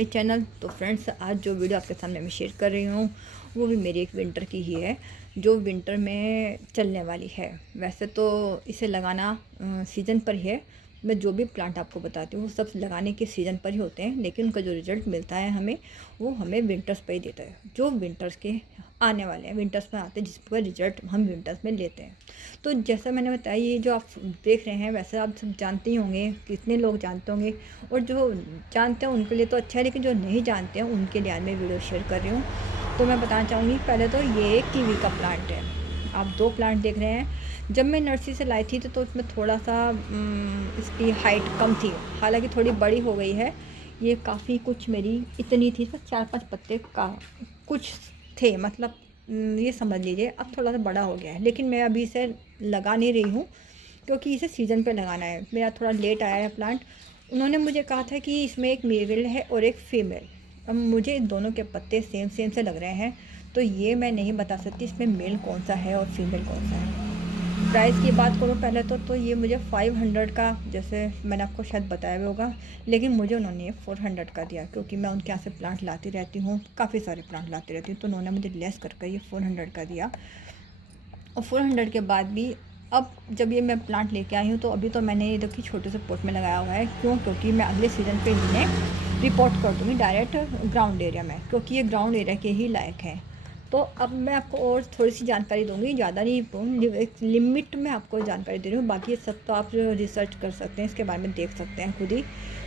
My channel. तो friends, आज जो वीडियो आपके सामने मैं शेयर कर रही हूँ वो भी मेरी एक विंटर की ही है, जो विंटर में चलने वाली है। वैसे तो इसे लगाना सीज़न पर ही है। मैं जो भी प्लांट आपको बताती हूँ वो सब लगाने के सीज़न पर ही होते हैं, लेकिन उनका जो रिज़ल्ट मिलता है हमें विंटर्स पर ही देता है। जो विंटर्स के आने वाले हैं, विंटर्स में आते हैं, जिसका रिजल्ट हम विंटर्स में लेते हैं। तो जैसा मैंने बताया, ये जो आप देख रहे हैं वैसे आप सब जानते ही होंगे, कितने लोग जानते होंगे। और जो जानते हैं उनके लिए तो अच्छा है, लेकिन जो नहीं जानते हैं उनके लिए आज मैं वीडियो शेयर कर रही हूँ। तो मैं बताना चाहूँगी, पहले तो ये कीवी का प्लांट है। आप दो प्लांट देख रहे हैं। जब मैं नर्सरी से लाई थी तो उसमें थोड़ा सा इसकी हाइट कम थी, हालांकि थोड़ी बड़ी हो गई है। ये काफ़ी कुछ मेरी इतनी थी, इसमें 4-5 पत्ते का कुछ थे, मतलब ये समझ लीजिए। अब थोड़ा सा बड़ा हो गया है, लेकिन मैं अभी इसे लगा नहीं रही हूँ क्योंकि इसे सीज़न पे लगाना है। मेरा थोड़ा लेट आया है प्लांट। उन्होंने मुझे कहा था कि इसमें एक मेल है और एक फ़ीमेल। अब मुझे इन दोनों के पत्ते सेम सेम से लग रहे हैं, तो ये मैं नहीं बता सकती इसमें मेल कौन सा है और फीमेल कौन सा है। प्राइस की बात करूँ पहले तो ये मुझे 500 का, जैसे मैंने आपको शायद बताया भी होगा, लेकिन मुझे उन्होंने ये 400 का दिया, क्योंकि मैं उनके यहाँ से प्लांट लाती रहती हूँ, काफ़ी सारे प्लांट लाती रहती हूँ। तो उन्होंने मुझे लेस कर ये 400 का दिया। और 400 के बाद भी अब जब ये मैं प्लांट लेके आई हूँ, तो अभी तो मैंने ये देखिए छोटे से पॉट में लगाया हुआ है। क्यों? क्योंकि मैं अगले सीज़न पे इन्हें रिपोर्ट कर दूँगी डायरेक्ट ग्राउंड एरिया में, क्योंकि ये ग्राउंड एरिया के ही लायक है। तो अब मैं आपको और थोड़ी सी जानकारी दूँगी, ज़्यादा नहीं, एक लिमिट में आपको जानकारी दे रही हूँ। बाकी ये सब तो आप रिसर्च कर सकते हैं, इसके बारे में देख सकते हैं खुद ही,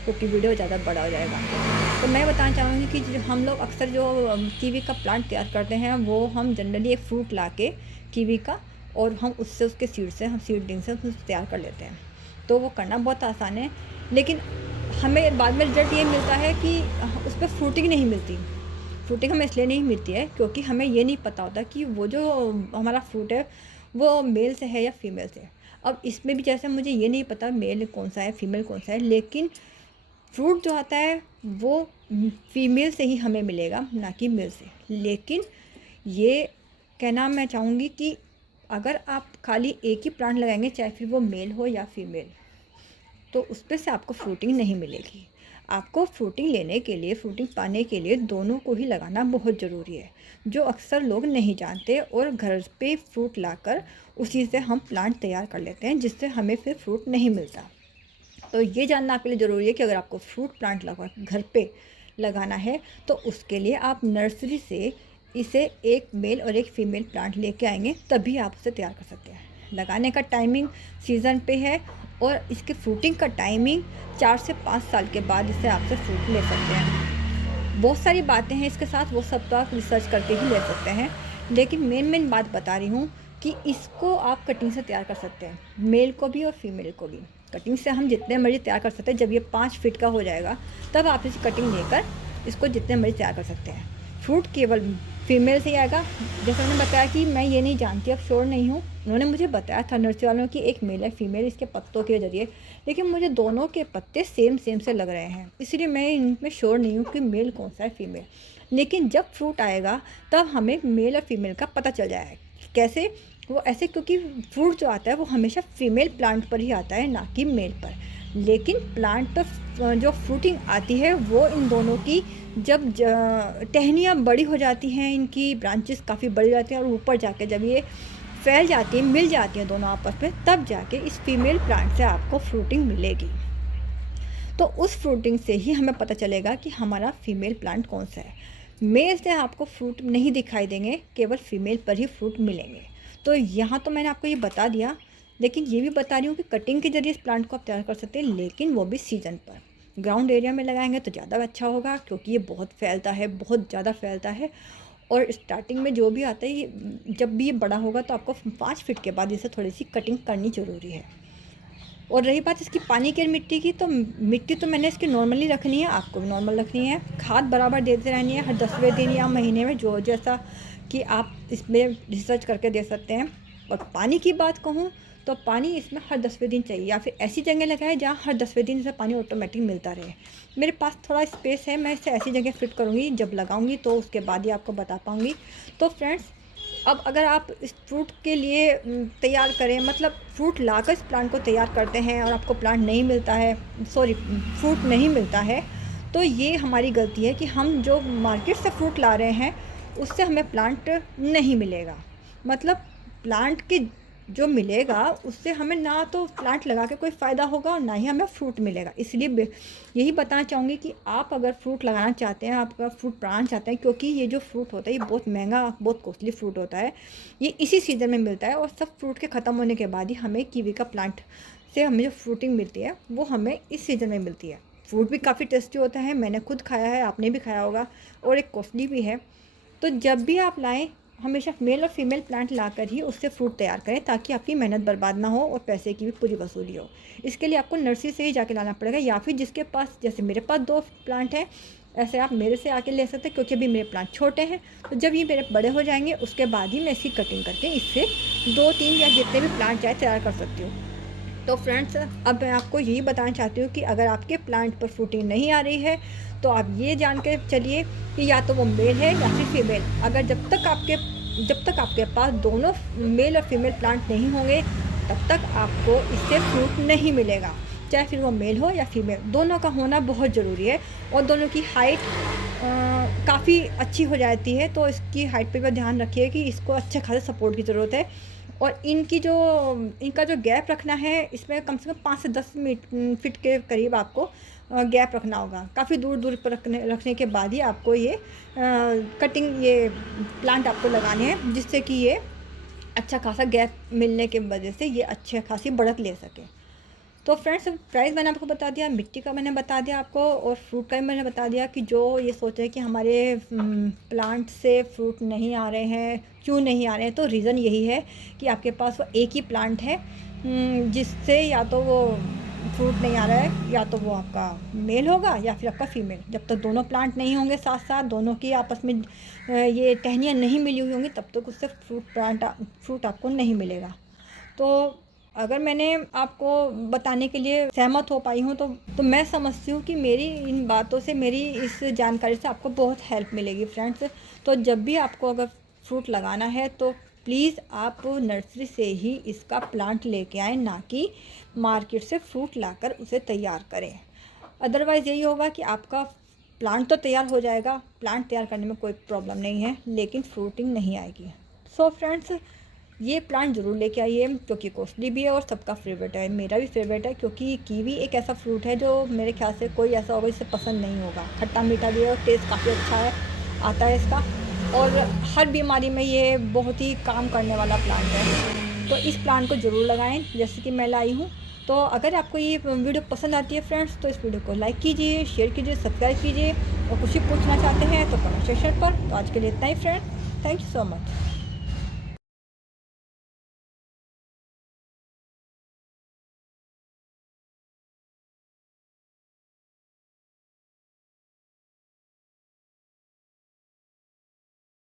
क्योंकि वीडियो ज़्यादा बड़ा हो जाएगा। तो मैं बताना चाहूँगी कि जो हम लोग अक्सर जो कीवी का प्लांट तैयार करते हैं, वो हम जनरली एक फ्रूट ला के कीवी का, और हम उससे उसके सीड से हम सीडलिंग से हम तैयार कर लेते हैं। तो वो करना बहुत आसान है, लेकिन हमें बाद में रिजल्ट ये मिलता है कि उस पर फ्रूटिंग नहीं मिलती। फ्रूटिंग हमें इसलिए नहीं मिलती है क्योंकि हमें ये नहीं पता होता कि वो जो हमारा फ्रूट है वो मेल से है या फीमेल से। अब इसमें भी जैसे मुझे ये नहीं पता मेल कौन सा है फीमेल कौन सा है, लेकिन फ्रूट जो आता है वो फीमेल से ही हमें मिलेगा, ना कि मेल से। लेकिन ये कहना मैं चाहूँगी कि अगर आप खाली एक ही प्लांट लगाएंगे, चाहे फिर वो मेल हो या फीमेल, तो उस पर से आपको फ्रूटिंग नहीं मिलेगी। आपको फ्रूटिंग लेने के लिए, फ्रूटिंग पाने के लिए दोनों को ही लगाना बहुत ज़रूरी है, जो अक्सर लोग नहीं जानते। और घर पे फ्रूट लाकर उसी से हम प्लांट तैयार कर लेते हैं, जिससे हमें फिर फ्रूट नहीं मिलता। तो ये जानना आपके लिए ज़रूरी है कि अगर आपको फ्रूट प्लांट लगा घर पे लगाना है, तो उसके लिए आप नर्सरी से इसे एक मेल और एक फीमेल प्लांट लेके आएंगे, तभी आप उसे तैयार कर सकते हैं। लगाने का टाइमिंग सीज़न पे है, और इसके फ्रूटिंग का टाइमिंग 4 से 5 साल के बाद इससे आपसे फ्रूट ले सकते हैं। बहुत सारी बातें हैं इसके साथ, वो सब तो आप रिसर्च करके ही ले सकते हैं, लेकिन मेन बात बता रही हूँ कि इसको आप कटिंग से तैयार कर सकते हैं, मेल को भी और फीमेल को भी। कटिंग से हम जितने मर्जी तैयार कर सकते हैं। जब ये 5 फीट का हो जाएगा, तब आप इस कटिंग लेकर इसको जितने मर्जी तैयार कर सकते हैं। फ्रूट केवल फीमेल से ही आएगा। जैसे उन्होंने बताया कि मैं ये नहीं जानती, अब श्योर नहीं हूँ, उन्होंने मुझे बताया था नर्सरी वालों की एक मेल है फीमेल इसके पत्तों के ज़रिए, लेकिन मुझे दोनों के पत्ते सेम से लग रहे हैं, इसलिए मैं इनमें श्योर नहीं हूँ कि मेल कौन सा है फीमेल। लेकिन जब फ्रूट आएगा तब हमें मेल और फीमेल का पता चल जाएगा। कैसे? वो ऐसे, क्योंकि फ्रूट जो आता है वो हमेशा फीमेल प्लांट पर ही आता है, ना कि मेल पर। लेकिन प्लांट पर जो फ्रूटिंग आती है वो इन दोनों की, जब टहनियाँ बड़ी हो जाती हैं, इनकी ब्रांचेस काफ़ी बड़ी जाती हैं, और ऊपर जाके जब ये फैल जाती हैं, मिल जाती हैं दोनों आपस में, तब जाके इस फीमेल प्लांट से आपको फ्रूटिंग मिलेगी। तो उस फ्रूटिंग से ही हमें पता चलेगा कि हमारा फीमेल प्लांट कौन सा है। मेल से आपको फ्रूट नहीं दिखाई देंगे, केवल फीमेल पर ही फ्रूट मिलेंगे। तो यहाँ तो मैंने आपको ये बता दिया, लेकिन ये भी बता रही हूँ कि कटिंग के जरिए इस प्लांट को आप तैयार कर सकते हैं, लेकिन वो भी सीज़न पर। ग्राउंड एरिया में लगाएंगे तो ज़्यादा अच्छा होगा, क्योंकि ये बहुत फैलता है, बहुत ज़्यादा फैलता है। और स्टार्टिंग में जो भी आता है, ये जब भी ये बड़ा होगा तो आपको 5 फीट के बाद इसे थोड़ी सी कटिंग करनी ज़रूरी है। और रही बात इसकी पानी की और मिट्टी की, तो मिट्टी तो मैंने इसकी नॉर्मली रखनी है, आपको भी नॉर्मल रखनी है। खाद बराबर देते रहनी है, हर 10वें दिन या महीने में, जो जैसा कि आप इसमें रिसर्च करके दे सकते हैं। और पानी की बात कहूँ तो पानी इसमें हर 10वें दिन चाहिए, या फिर ऐसी जगह लगाए जहाँ हर 10वें दिन इसे पानी ऑटोमेटिक मिलता रहे। मेरे पास थोड़ा स्पेस है, मैं इसे ऐसी जगह फिट करूँगी, जब लगाऊँगी तो उसके बाद ही आपको बता पाऊँगी। तो फ्रेंड्स, अब अगर आप इस फ्रूट के लिए तैयार करें, मतलब फ्रूट लाकर इस प्लांट को तैयार करते हैं और आपको प्लांट नहीं मिलता है, सॉरी फ्रूट नहीं मिलता है, तो ये हमारी गलती है कि हम जो मार्केट से फ्रूट ला रहे हैं उससे हमें प्लांट नहीं मिलेगा। मतलब प्लांट के जो मिलेगा उससे हमें ना तो प्लांट लगा के कोई फ़ायदा होगा और ना ही हमें फ्रूट मिलेगा। इसलिए यही बताना चाहूँगी कि आप अगर फ्रूट लगाना चाहते हैं, आप अगर फ्रूट बढ़ाना चाहते हैं, क्योंकि ये जो फ्रूट होता है ये बहुत महंगा, बहुत कॉस्टली फ्रूट होता है। ये इसी सीज़न में मिलता है और सब फ्रूट के ख़त्म होने के बाद ही हमें कीवी का प्लांट से हमें जो फ्रूटिंग मिलती है वो हमें इस सीज़न में मिलती है। फ्रूट भी काफ़ी टेस्टी होता है, मैंने खुद खाया है, आपने भी खाया होगा, और एक कॉस्टली भी है। तो जब भी आप लाएँ हमेशा मेल और फीमेल प्लांट लाकर ही उससे फ्रूट तैयार करें, ताकि आपकी मेहनत बर्बाद ना हो और पैसे की भी पूरी वसूली हो। इसके लिए आपको नर्सरी से ही जाके लाना पड़ेगा, या फिर जिसके पास, जैसे मेरे पास 2 प्लांट हैं, ऐसे आप मेरे से आके ले सकते हैं, क्योंकि अभी मेरे प्लांट छोटे हैं। तो जब ये मेरे बड़े हो जाएंगे उसके बाद ही मैं इसकी कटिंग करके इससे 2-3 या जितने भी प्लांट चाहे तैयार कर सकती हूँ। तो फ्रेंड्स, अब मैं आपको यही बताना चाहती हूँ कि अगर आपके प्लांट पर फ्रूटिंग नहीं आ रही है तो आप ये जान के चलिए कि या तो वो मेल है या फिर फीमेल। अगर जब तक आपके पास दोनों मेल और फीमेल प्लांट नहीं होंगे तब तक आपको इससे फ्रूट नहीं मिलेगा। चाहे फिर वो मेल हो या फीमेल, दोनों का होना बहुत ज़रूरी है। और दोनों की हाइट काफ़ी अच्छी हो जाती है, तो इसकी हाइट पे भी ध्यान रखिए कि इसको अच्छे खासे सपोर्ट की ज़रूरत है। और इनका जो गैप रखना है, इसमें कम से कम 5 से 10 फीट के करीब आपको गैप रखना होगा। काफ़ी दूर दूर पर रखने के बाद ही आपको ये ये प्लांट आपको लगाने हैं, जिससे कि ये अच्छा खासा गैप मिलने की वजह से ये अच्छे खासी बढ़त ले सके। तो फ्रेंड्स, प्राइस मैंने आपको बता दिया, मिट्टी का मैंने बता दिया आपको, और फ्रूट का भी मैंने बता दिया कि जो ये सोच रहे हैं कि हमारे प्लांट से फ्रूट नहीं आ रहे हैं, क्यों नहीं आ रहे हैं, तो रीज़न यही है कि आपके पास वो एक ही प्लांट है जिससे या तो वो फ्रूट नहीं आ रहा है, या तो वो आपका मेल होगा या फिर आपका फीमेल। जब तक दोनों प्लांट नहीं होंगे साथ साथ, दोनों की आपस में ये टहनियाँ नहीं मिली हुई होंगी, तब तक उससे फ्रूट आपको नहीं मिलेगा। तो अगर मैंने आपको बताने के लिए सहमत हो पाई हूँ तो मैं समझती हूँ कि मेरी इन बातों से, मेरी इस जानकारी से आपको बहुत हेल्प मिलेगी फ्रेंड्स। तो जब भी आपको अगर फ्रूट लगाना है तो प्लीज़ आप नर्सरी से ही इसका प्लांट लेके आएँ, ना कि मार्केट से फ्रूट लाकर उसे तैयार करें। अदरवाइज़ यही होगा कि आपका प्लांट तो तैयार हो जाएगा, प्लांट तैयार करने में कोई प्रॉब्लम नहीं है, लेकिन फ्रूटिंग नहीं आएगी। सो फ्रेंड्स, ये प्लांट ज़रूर लेके आइए, क्योंकि कॉस्टली भी है और सबका फेवरेट है, मेरा भी फेवरेट है। क्योंकि कीवी एक ऐसा फ्रूट है जो मेरे ख्याल से कोई ऐसा होगा जिसे पसंद नहीं होगा। खट्टा मीठा भी है और टेस्ट काफ़ी अच्छा है आता है इसका, और हर बीमारी में ये बहुत ही काम करने वाला प्लांट है। तो इस प्लांट को ज़रूर लगाएं जैसे कि मैं लाई हूँ। तो अगर आपको ये वीडियो पसंद आती है फ्रेंड्स, तो इस वीडियो को लाइक कीजिए, शेयर कीजिए, सब्सक्राइब कीजिए, और कुछ भी पूछना चाहते हैं तो कमेंट सेक्शन पर। तो आज के लिए इतना ही friends, thank you so much.